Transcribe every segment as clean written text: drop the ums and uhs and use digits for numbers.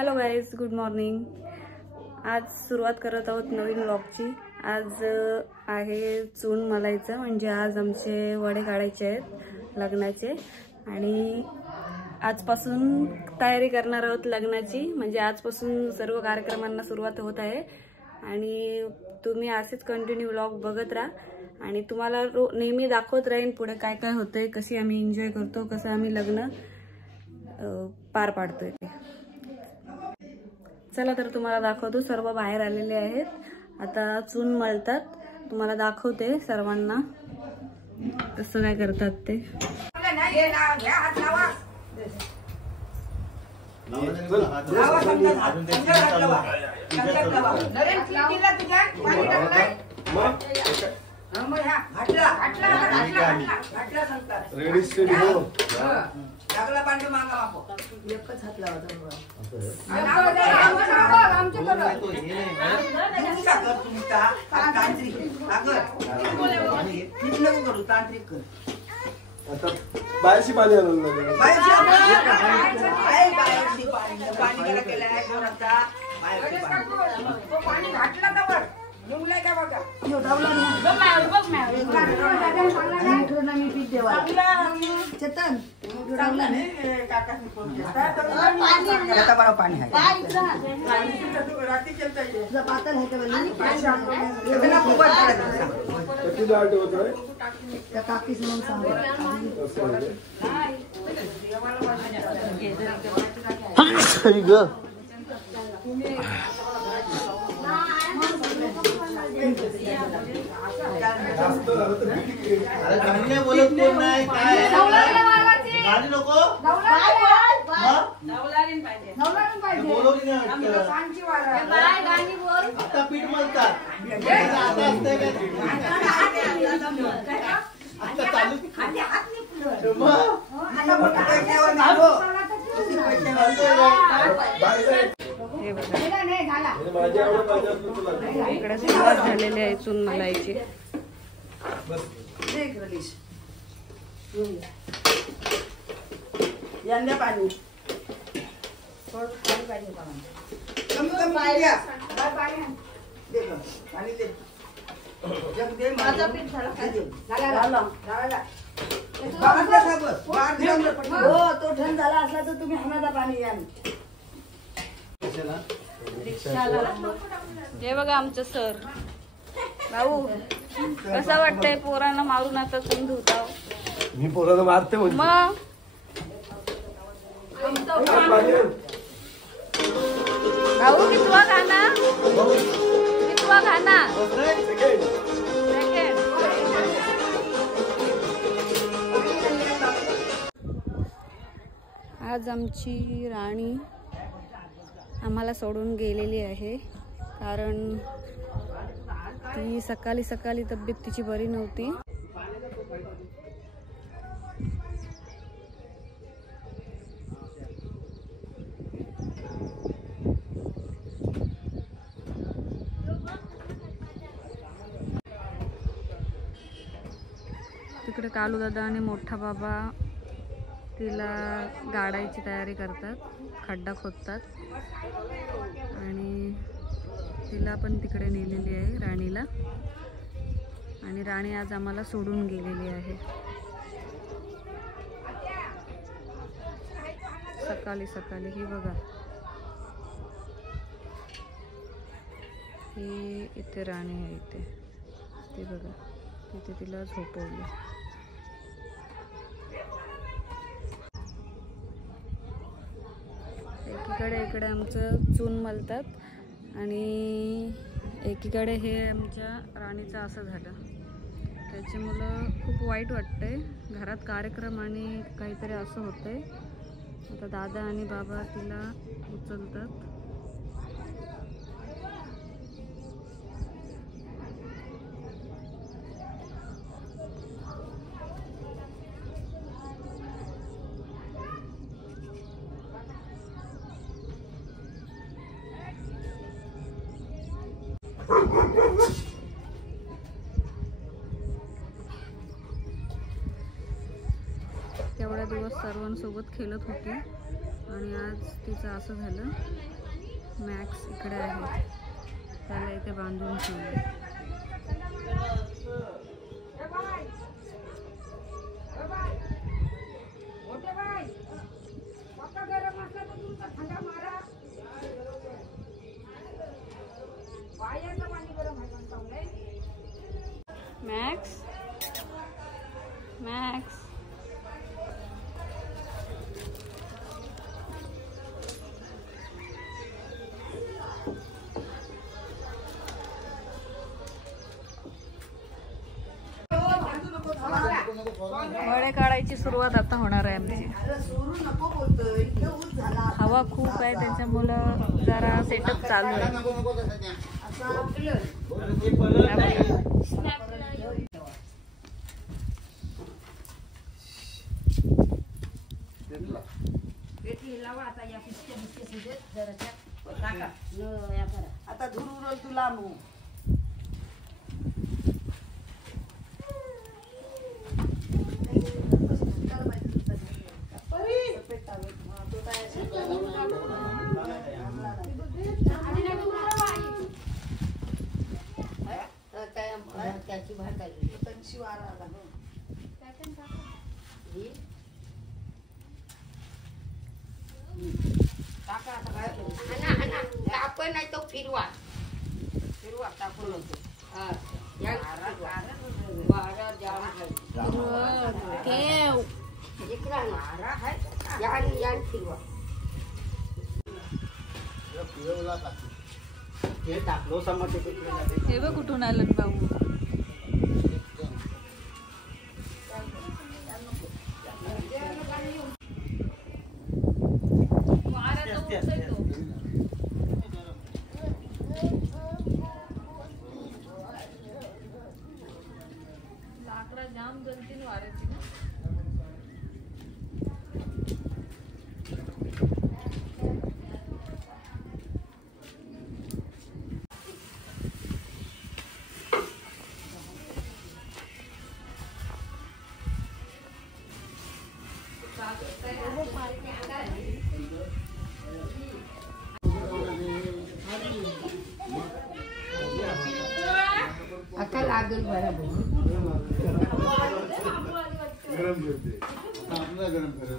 Hello guys, good morning. आज सुरुवात करत आहोत नवीन व्लॉगची। आज आहे चून मलाईचं, म्हणजे आज आमचे वडे काढायचे आहेत लग्नाचे आणि आजपासून तयारी करणार आहोत लग्नाची। म्हणजे आजपासून सर्व कार्यक्रमांना सुरुवात होत आहे आणि तुम्ही असेच कंटिन्यू व्लॉग बघत राहा आणि तुम्हाला नेहमी दाखवत राहीन पुढे काय काय होतंय, कशी आम्ही एन्जॉय करतो, कसं आम्ही लग्न पार पाडतोय ते। चला तर तुम्हाला दाखवतो। सर्व बाहेर आलेले आहेत, आता चून मळतात। तुम्हाला दाखवते सर्वांना कसं काय करतात ते। लागला पांडू मागा बापू एकच हात लावा करू तांत्रिक कर आता बाहेरची पाणी आणून पाणी केला केलाय पाणी घातला त्यावर मुंगलाय का बघा चेतन पाणी बोलत नाही काय गाडी नको आता पीठ मळतात इकडे सुरुवात झालेली आहे चून मलाईची। यंदा पाणी थोडं पाणी पाहिजे कमी कमी पाहिजे दे गं पाणी दे जग दे माझा पीठ झाला खाली झाला हो तो ठण झाला असला तर तुम्ही हनादा पाणी या हे बघा आमचं सर भाऊ, कसं वाटतंय पोरांना मारून आता चून धुताव? मी पोरांना मारते म्हणजे मग भाऊ कितवा गाणा आज आमची राणी आम्हाला सोडून गेलेली आहे, कारण ती सकाळी सकाळी तब्येत तिची बरी नव्हती। तिकडे कालू दादा आणि मोठा बाबा तिला गाडायची तयारी करतात, खड्डा खोदतात आणि तिला पण तिकडे नेलेली आहे राणीला। आणि राणी आज आम्हाला सोडून गेलेली आहे सकाळी सकाळी। ही बघा, ही इथे राणी आहे, इथे ती बघा, तिथे तिला झोपवली। एकीकडे इकडे आमचं चून मलतात आणि एकीकडे हे आमच्या राणीचं असं झालं, त्याच्यामुळं खूप वाईट वाटतंय। घरात कार्यक्रम आणि काहीतरी असं होतंय। आता दादा आणि बाबा तिला उचलतात। तेवढा दिवस सर्वांसोबत खेळत होती आणि आज तिचं असं झालं, मॅक्स इकडे आहे, त्याला इथे बांधून ठेवलं. मॅक्स मॅक्स वडे काढायची सुरुवात आता होणार आहे आमची. हवा खूप आहे त्याच्यामुळं जरा सेटअप चालू आहे. आता धूर उरल तुला मग. त्याची आपण नाही तो फिरवा फिरवा टाकून होतो. हे बघ कुठून आलं भाऊ. लाकडा जाम जलतील वाऱ्याची ना. आता लागेल बरोबर. गरम करते आपला गरम करेल.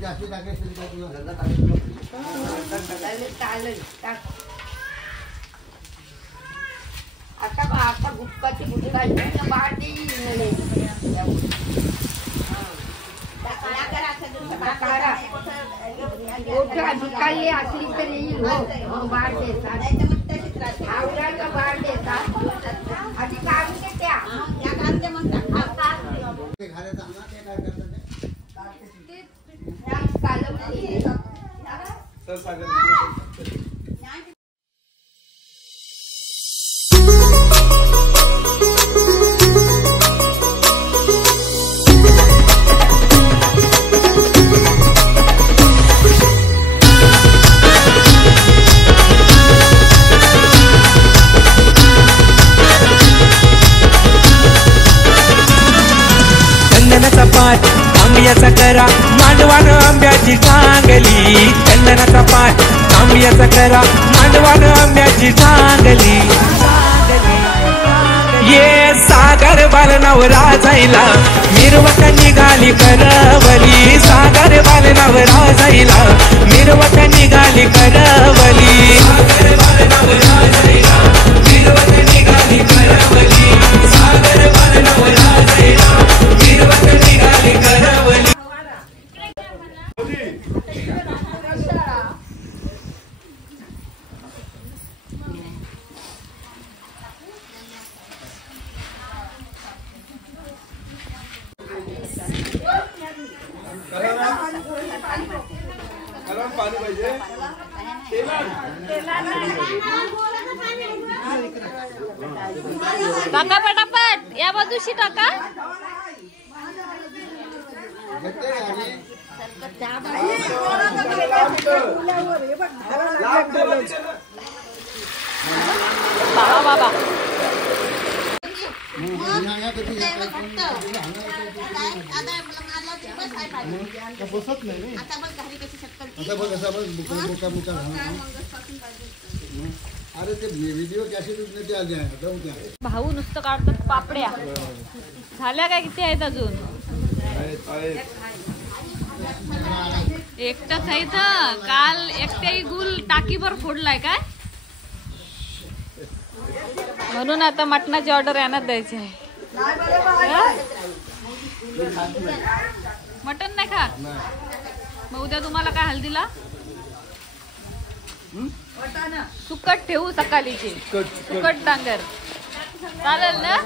जास्ती टाकायचं आता गुटकाची गुटकाची बाटी निकाली असली तर येईल. बाळ देतात आवडायला बाळ देतात आधी काढून देत्या पाठ आंब्याचा करा मांडवान आंब्याची चांगली. चंदनाचा पाठ आंब्याचा करा मांडवान आंब्याची चांगली. ये सागर बालनावरा जायला मिरवत निघाली करवली. सागर बालनावरा जायला मिरवत निघाली करवली. सागर बालनावरा जायला मिरवत निघाली करवली. सागर बालनावरा जायला मिरवत निघाली करवली. पाणी पाहिजे. टाका पटापट या बाजूशी टाका. बाबा बाबा बसत नाही अरे ते व्हिडिओ कॅसेट आले भाऊ नुसतं काढतात पापड्या. झाल्या काय किती आहेत अजून? एकटाच आहे इथं. काल एकट्याही गुल टाकीभर फोडलाय काय, म्हणून आता मटणाची ऑर्डर यांनाच द्यायची आहे. मटण नाही खा मग उद्या तुम्हाला काय हल्दीला सुकट ठेवू सकाळीची. सुकट डांगर चालेल ना?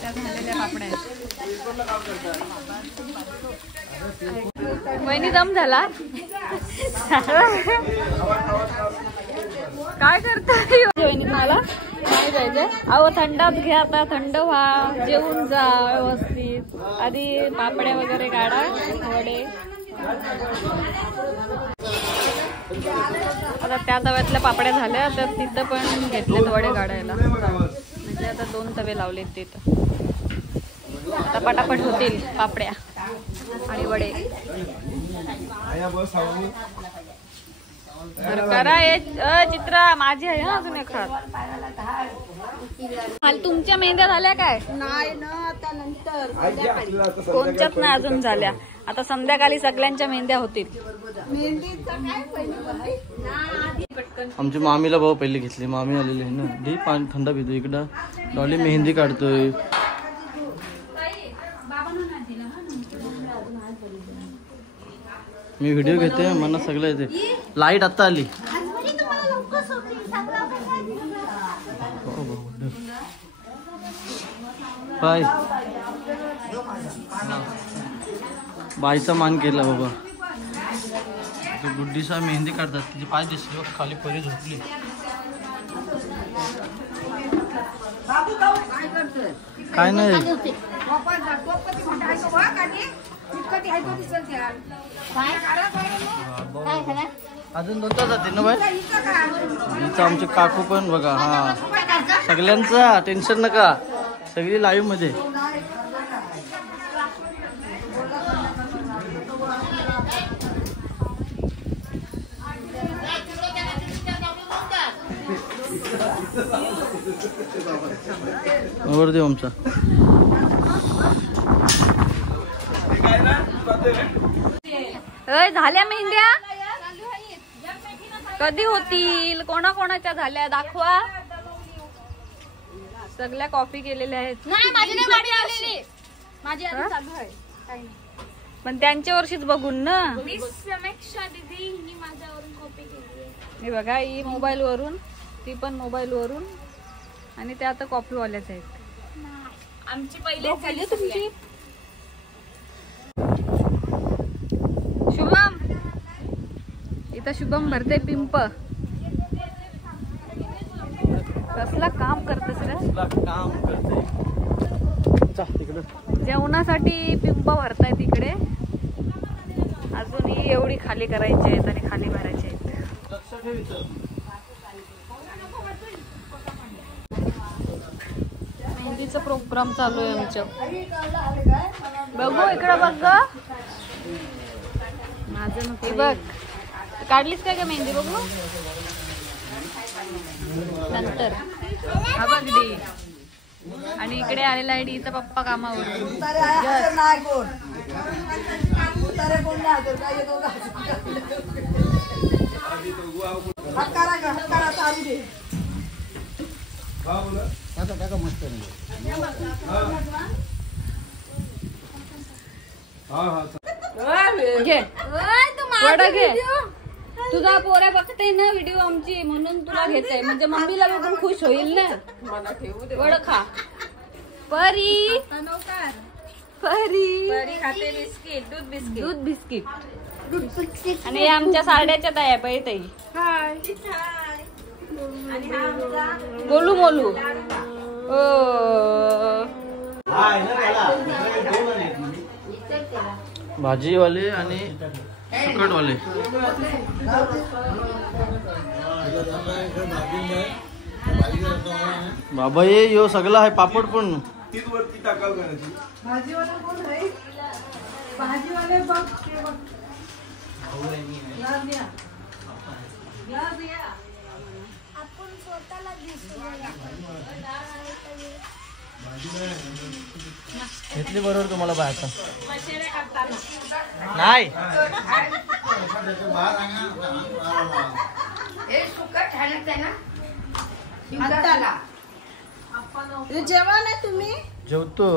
त्या झालेल्या पापड्या वहिनी दम झाला. काय करताय वहिनी? मला नाही जायचंय. अहो थंडाच घ्या आता, थंड व्हा, जेवून जा व्यवस्थित. आधी पापड्या वगैरे काढा, वडे. आता त्या तव्यातल्या पापड्या झाल्या तर तिथं पण घेतलेत वडे काढायला. म्हणजे आता 2 तवे लावलेत तिथं. आता पटापट होतील पापड्या आणि वडे. करा चित्रा माझी आहे ना अजून एखाद. तुमच्या मेहंद्या झाल्या काय? नाही ना, आता नंतर कोणच्याच नाही अजून झाल्या. आता संध्याकाळी सगळ्यांच्या मेहंद्या होतील. आमच्या मामीला भाऊ पहिले घेतली. मामी आलेली आहे ना, डी पाणी थंड पितो. इकडं डॉली मेहंदी काढतोय. मी व्हिडिओ घेते, मला सगळं येते. लाईट आता आली. बाय बाईचा मान केला बाबा. गुड्डीचा मेहंदी काढतात. तिचे पाय दिसले खाली परी झोपली. काय नाही अजून 2 तास जाते ना बाय. इथं आमचे काकू पण बघा. हा सगळ्यांचा टेन्शन नका, सगळी लाईव्ह मध्ये. नवरदेव आमचा. झाल्या मेहंद्या कधी होतील? कोणाकोणाच्या झाल्या दाखवा. सगळ्या कॉपी केलेल्या आहेत. पण त्यांच्या वर्षीच बघून ना. हे बघा, ही मोबाईल वरून, ती पण मोबाईल वरून, आणि त्या आता कॉपीवाल्याच आहेत. आमची पहिली तुमची. शुभम इथं शुभम भरते पिंप. कसला काम करतेस रे? काम करते. जेवणासाठी पिंप भरताय तिकडे. अजूनही एवढी खाली करायची आहेत आणि खाली भरायची आहेत. मेहंदीचा प्रोग्राम चालू आहे आमच्या. बघू इकडं बघ. माझं नको बघ. काढलीस काय का मेहंदी? बघू नंतर. हा बघ. आणि इकडे आलेला आहे डीचा पप्पा कामावर. मस्त घे वडा घे. तुझा पोऱ्या बघते ना व्हिडिओ आमची, म्हणून तुला घेते. म्हणजे मम्मीला बघून खुश होईल ना. वड खा. परी परी खाते बिस्किट, दूध बिस्किट. आणि आमच्या साड्याच्या दया पाहिजे. गोलू मोलू भाजीवाले आणि सुकटवाले. बाबा ये यो सगळं आहे पापड पण. वरती टाकाल करायची. भाजीवाला कोण आहे? भाजीवाले बघ ते बघ. ग्लास द्या. ग्लास द्या. आपण स्वतःला घेतली बरोबर तुम्हाला बाहेरचा नाही. जेवण आहे तुम्ही जेवतो.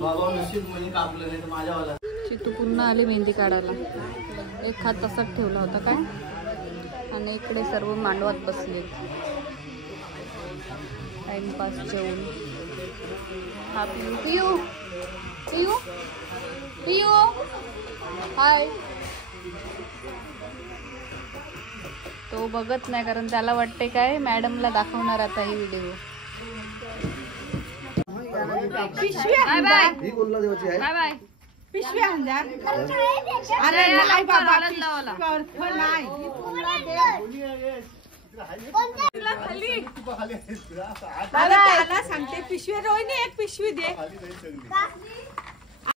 बाबा नशीब म्हणे कापलं नाही तर माझ्यावाला. चितू पुन्हा आली मेहंदी काढायला. एक हात तसाच ठेवला होता काय आणि इकडे सर्व मांडवात बसले टाइमपास जेवून. हा पियू पियू पियू पियू हाय. तो बघत नाही कारण त्याला वाटते काय मॅडमला दाखवणार आता ही video. Bye bye bye bye. पिशवी आणल्या. अरे नाही बाबा नाही. त्याला सांगते पिशवी रोहिणी एक पिशवी दे.